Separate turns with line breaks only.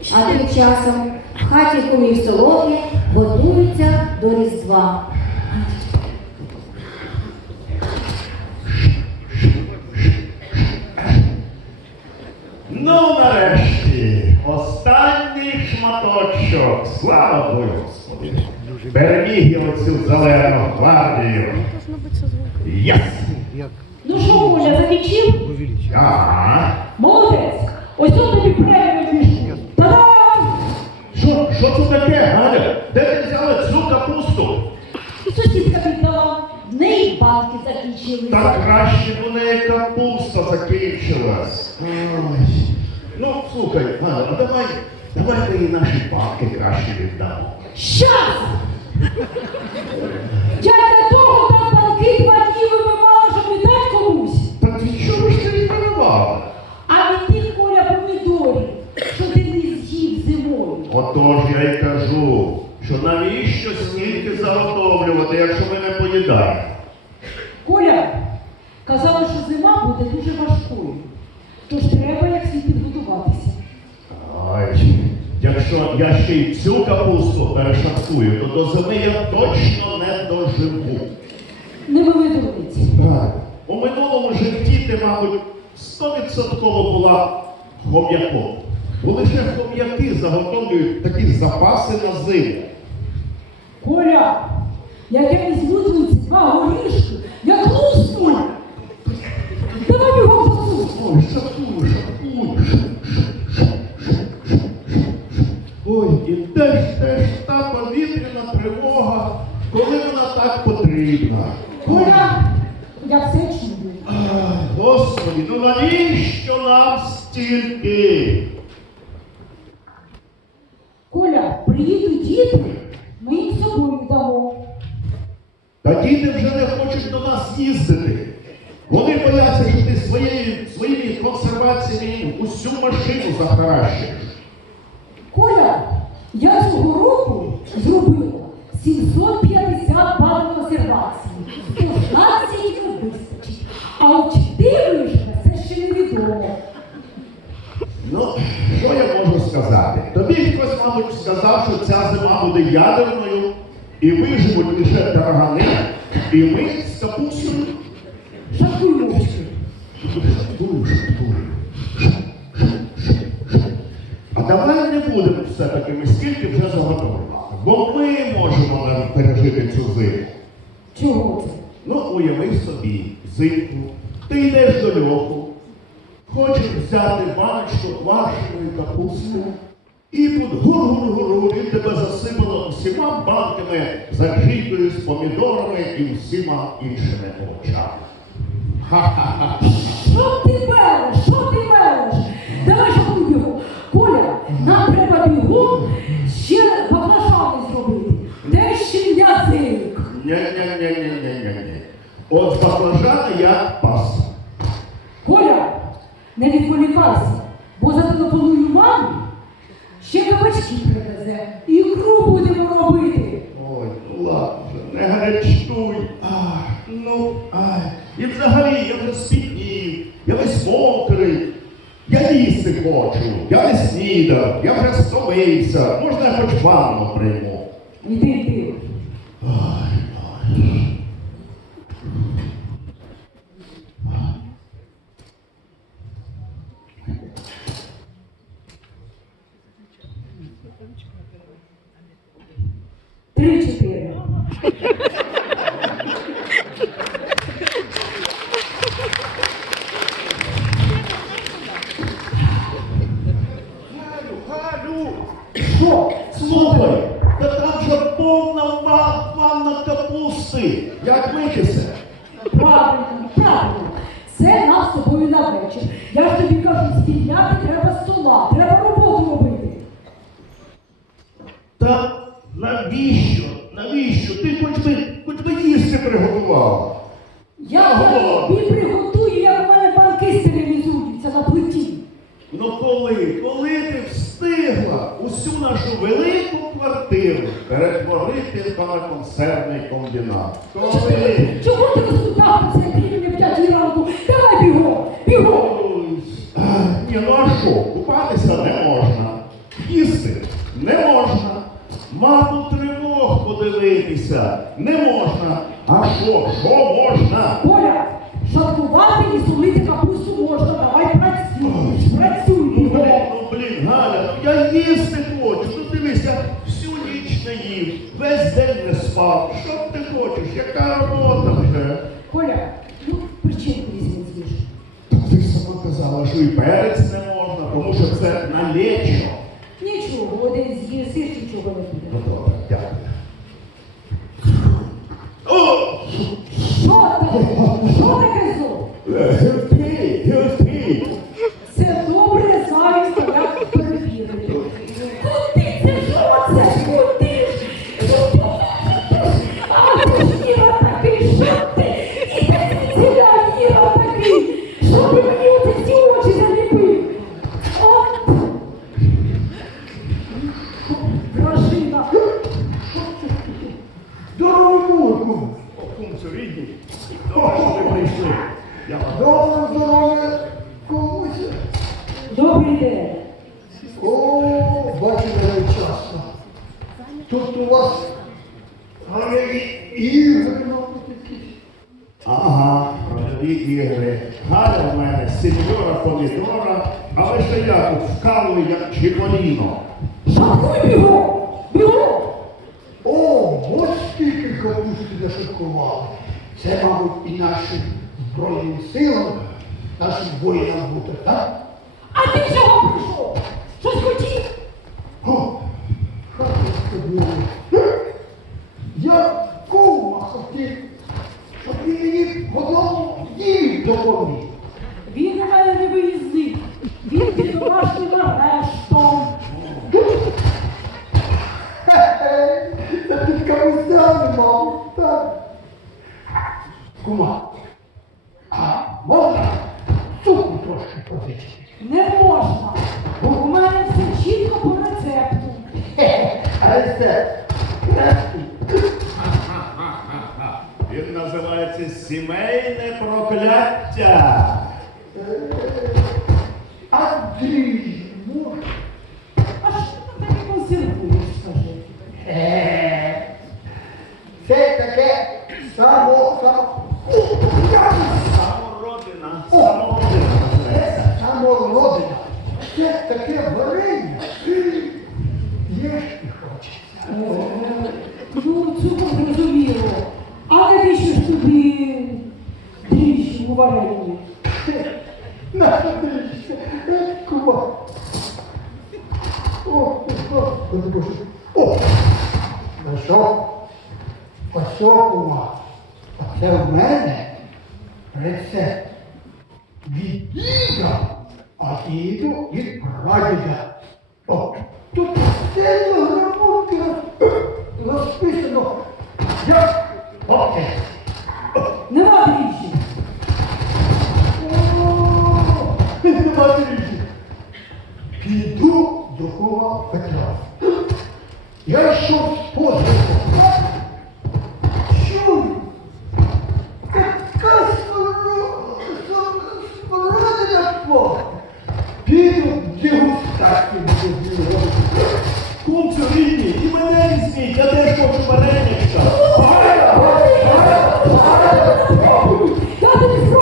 А тим часом в хаті кумів Солом'я готуються до Різдва.
Ну, нарешті, останній шматочок. Слава Богу, Господи. Переміг я оцю зелену гвардію. Єс!
Ну що, Оля, закінчив?
Ага.
Молодець! Ось тобі. Та-дам!
Що, це таке, Галя? Де ти взяла цю капусту?
Сусідка віддала. В неї банки закінчилися.
Та краще б у неї капуста закінчилась. Ой. Ну, слухай, Галя, ну давай, давай ти їй наші бабки краще віддамо.
Щас! Коля казала, що зима буде дуже важкою. Тож треба як слід підготуватися.
Ай, якщо я ще й цю капусту перешаткую, то до зими я точно не доживу.
Не дурниці.
Так. У минулому житті ти, мабуть, стовідсотково була хом'яком. Бо лише хом'яки заготовлюють такі запаси на зиму.
Коля, як я тут ці два горішки, я хлусну. Давай бігом засуну.
Ой, шапуй, шапуй, ш- ш- ш- ш- ш- ш- ш. Ой, і де ж, ж та повітряна тривога, коли вона так потрібна?
Коля, я все чую.
Ай, Господи, ну навіщо нам стільки?
Коля, приїдуть діти, ми їм собою дамо.
Та діти вже не їздити. Вони бояться, що ти своєю, своїми консерваціями усю машину захаращиш.
Коля, я цього року зробила 750 банок консервації. Нації не вистачить. А от ти виживе, це ще невідомо.
Ну, що я можу сказати? Тобі хтось, мабуть, сказав, що ця зима буде ядерною, і виживуть лише таргани, і ми з капустою.
Шаткуй мовчки.
Шаткую, шаткую. А давай не будемо все-таки, ми скільки вже заготовили. Бо ми можемо не пережити цю зиму.
Чого це?
Ну, уяви собі, зимку, ти йдеш до льоху, хочеш взяти баночку квашеної капусти, і тут гур-гур-гур, і тебе засипало всіма банками з аджикою, з помідорами і всіма іншими овочами. Ха-ха-ха.
Що ти мелеш? Що ти мелеш? Давай шаткуй бігом. Коля, нам треба бігом ще баклажани зробити. Де ще язик?
Ні-ні-ні-ні-ні-ні. От баклажани я пас.
Коля, не відволікайся, бо зателефоную мамі, ще кабачки привезе. Ікру будемо робити.
Ой, ну ладно не гарячтуй. Ах, ну, ай. І взагалі я вже спітнів, я весь мокрий. Я їсти хочу, я не снідав, я вже стомився. Можна я хоч ванну прийму.
Іди, йди.
Капусти.
Правильно, правильно. Це нас з тобою на вечір. Я ж тобі кажу, звільняти треба стола, треба роботу робити.
Та навіщо? Навіщо? Ти хоч би, хоч би їсти приготував.
Я тобі приготую,
Ну коли, ти встигла усю нашу велику квартиру перетворити на консервний комбінат? Коли?
Чого ти розсудав це рівня в п'ятій ранку? Давай бігом, бігом.
Ні, ну а що, купатися не можна. їсти не можна. Мапу тривог подивитися не можна. А що, що можна?
Коля, шаткувати і солити капусту можна. Давай
я їсти хочу. Ну дивися, всю ніч не їв, весь день не спав. Що ти хочеш? Яка робота вже?
Коля, ну причинку візьми з'їж.
Та ти сама казала, що і перець не можна, тому що це налічно.
Нічого, один з'їсиш, нічого не буде.
Добре,
що
ви прийшли. Я
Добре здоров'я комусь.
Добрий день.
О, бачу мене часто. Тут у вас гарні ігри.
Ага, рольові ігри. Галя в мене сеньора помідора, а ви ще я тут вкалую як Чіполіно.
Шаткуй бігом! Бігом!
О, ось скільки капусти зашикували. Це, мабуть, і нашим Збройним силам, нашим воїнам бути, так?
А ти чого прийшов? Щось хотів?
О, що ти тобі? Я кума хотів, щоб він мені в одному ділі допоміг.
Він у мене не виїзний. Він під домашнім арештом.
Хе-хе, Це під камусями, мав, так? Кума, а можна цукру трошки позичити?
Не можна. Бо у мене все чітко по рецепту.
А.
Він називається сімейне прокляття.
Андрій?
А що ти таке консервуєш, скажи?
Е, Це таке само, само,
Самородина. Самородина називається.
це самородина. Це таке варення. Їсти хочеться.
Е, Ну, цього зрозуміло. А навіщо ж тобі дріжджі у варенні?
Наша дріжджа, е, кума. О, Боже. О, що? Ось що, кума. Оце в мене рецепт від діда, а діду від прадіда. О, тут все 今スペースのじゃ OK